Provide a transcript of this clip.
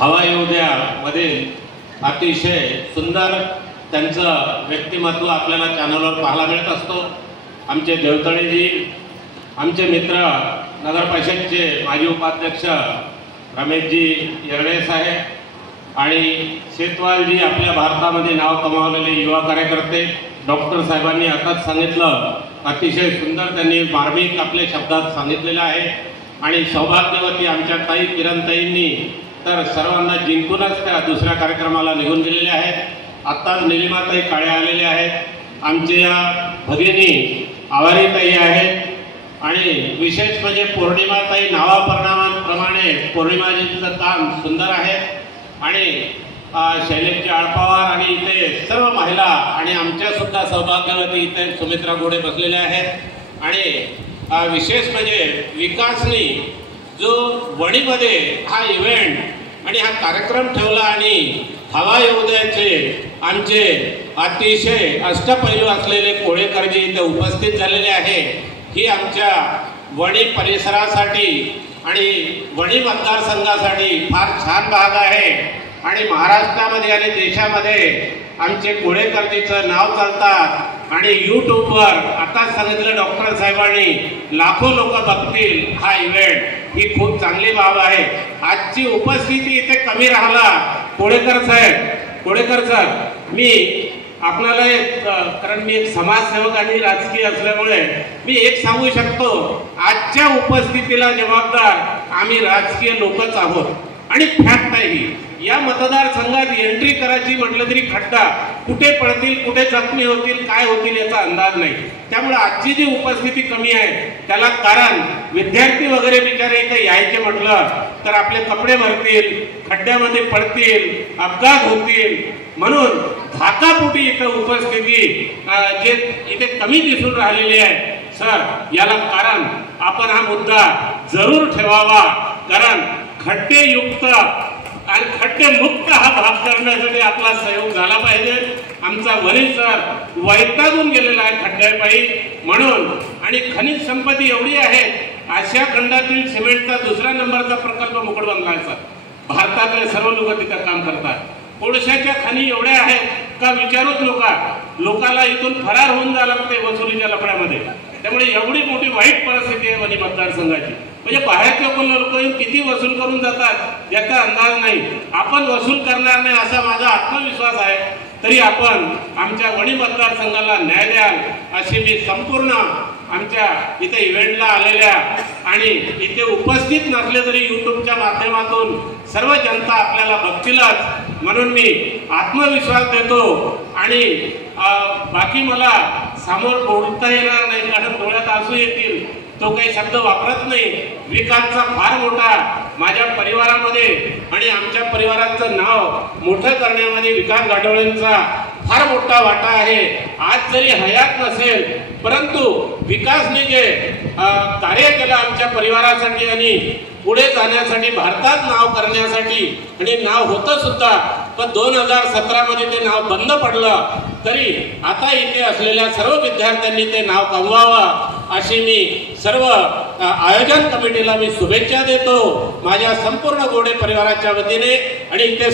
हवा येऊ द्या मधील अतिशय सुंदर त्यांचं व्यक्तिमत्व आपल्याला चॅनलवर पाहायला मिळत असतो। आमचे देवतळेजी, आमचे मित्र नगर परिषदचे माजी उपाध्यक्ष रमेशजी येरडे साहेब आणि शेतवालजी, आपल्या भारतामध्ये नाव कमावलेले युवा कार्यकर्ते। डॉक्टर साहेबांनी आताच सांगितलं, अतिशय सुंदर त्यांनी मार्मिक आपल्या शब्दात सांगितलेलं आहे। आणि सौभाग्यवती आमच्या ताई किरणताईंनी तर सर्वांना जिंकूनच त्या दुसऱ्या कार्यक्रमाला निघून गेलेले आहेत। आत्ताच निलिमाताई काळे आलेले आहेत, आमच्या भगिनी आवारीताई आहेत आणि विशेष म्हणजे पौर्णिमाताई नावाप्रमाणे पौर्णिमाजींचं काम सुंदर आहे। आणि शैलेशजी आळपावार आणि इथे सर्व महिला आणि आमच्या सुद्धा सौभाग्यवती इथे सुमित्रा गोडे बसलेल्या आहेत। आणि विशेष म्हणजे विकासनी जो वणीमध्ये हा इव्हेंट आणि हा कार्यक्रम ठेवला आणि हवा येऊ द्याचे आमचे अतिशय अष्टपैलू असलेले कोळेकरजी इथे उपस्थित झालेले आहे। ही आमच्या वणी परिसरासाठी आणि वणी मतदारसंघासाठी फार छान भाग आहे। आणि महाराष्ट्रामध्ये आणि देशामध्ये आमचे कोळेकरजीचं नाव चालतात आणि यूट्यूबवर आता सांगितलं डॉक्टर साहेबांनी लाखो लोक बघतील हा इव्हेंट, ही खूप चांगली बाब आहे। आजची उपस्थिती इथे कमी राहिला कोळेकर साहेब, कोळेकर सर, मी आपल्याला कारण मी एक समाजसेवक आणि राजकीय असल्यामुळे मी एक सांगू शकतो, आजच्या उपस्थितीला जबाबदार आम्ही राजकीय लोकच आहोत। आणि फॅक्ट आहे, या मतदारसंघात एंट्री करायची म्हटलं तरी खड्डा, कुठे पडतील, कुठे जखमी होतील, काय होतील याचा अंदाज नाही। त्यामुळे आजची जी उपस्थिती कमी आहे त्याला कारण विद्यार्थी वगैरे बिचारे इथे यायचे म्हटलं तर आपले कपडे भरतील, खड्ड्यामध्ये पडतील, अपघात होतील, म्हणून धाकापोटी इथे उपस्थिती जे इथे कमी दिसून राहिलेली आहे। सर, याला कारण आपण हा मुद्दा जरूर ठेवावा, कारण खड्डेयुक्त आणि खड्डे मुक्त हा भाग करण्यासाठी आपला सहयोग झाला पाहिजे। आमचा वरील सर वैतागून गेलेला आहे खड्ड्यापायी म्हणून, आणि खनिज संपत्ती एवढी आहे, आशिया खंडातील सिमेंटचा दुसरा नंबरचा प्रकल्प मुकड बनला आहे सर। भारतातले सर्व लोक तिथं काम करतात। कोळशाच्या खाणी एवढ्या आहेत का विचारूच लोकाला इथून फरार होऊन जायला लागते वसुलीच्या लफड्यामध्ये। त्यामुळे एवढी मोठी वाईट परिस्थिती आहे वणी मतदारसंघाची, म्हणजे बाहेरचे लोक किती वसूल करून जातात याचा अंदाज नाही। आपण वसूल करणार नाही असा माझा आत्मविश्वास आहे, तरी आपण आमच्या वणी मतदारसंघाला न्याय द्याल अशी मी संपूर्ण आमच्या इथे इव्हेंटला आलेल्या आणि इथे उपस्थित नसले तरी यूट्यूबच्या माध्यमातून सर्व जनता आपल्याला बघतीलच म्हणून मी आत्मविश्वास देतो। आणि बाकी मला समोर बोलता येणार नाही, कारण डोळ्यात आसू येतील, तो काही शब्द वापरत नाही। विकासचा फार मोठा माझ्या परिवारामध्ये आणि आमच्या परिवाराचं नाव मोठं करण्यामध्ये विकास गाडोळेंचा फार मोठा वाटा आहे। आज जरी हयात नसेल परंतु विकासने जे कार्य केलं आमच्या परिवारासाठी आणि पुढे जाण्यासाठी, भारतात नाव करण्यासाठी, आणि नाव होतं सुद्धा, पण 2017 मध्ये ते नाव बंद पडलं, तरी आता इथे असलेल्या सर्व विद्यार्थ्यांनी ते नाव कमवावं अशी मी सर्व आयोजन कमिटीला मी शुभेच्छा देतो माझ्या संपूर्ण गोडे परिवाराच्या वतीने। आणि इथे